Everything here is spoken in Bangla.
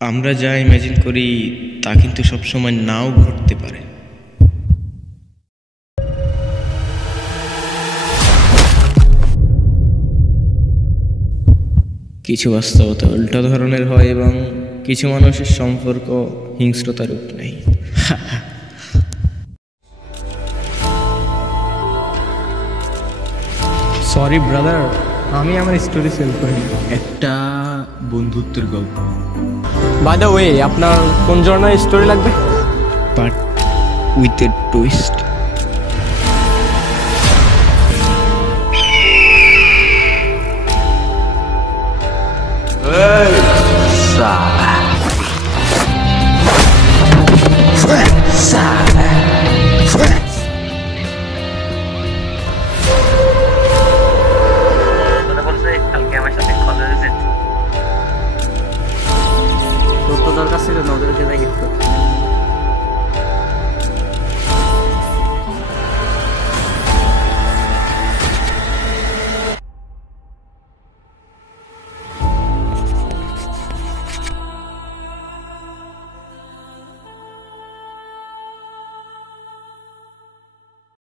আমরা যা ইমাজিন করি তা কিন্তু সবসময় নাও ঘটতে পারে। কিছু বাস্তবতা উল্টো ধরনের হয় এবং কিছু মানুষের সম্পর্ক হিংস্রতার রূপ নেয়। সরি ব্রাদার, আমি আমার স্টোরি সেল করিনি। একটা বন্ধুত্বের গল্প। বাই দ্য ওয়ে, আপনার কোন ধরনের স্টোরি লাগবে? But with a twist. তোর তো দরকার ছিল না ওদেরকে যাই গিফট করতে।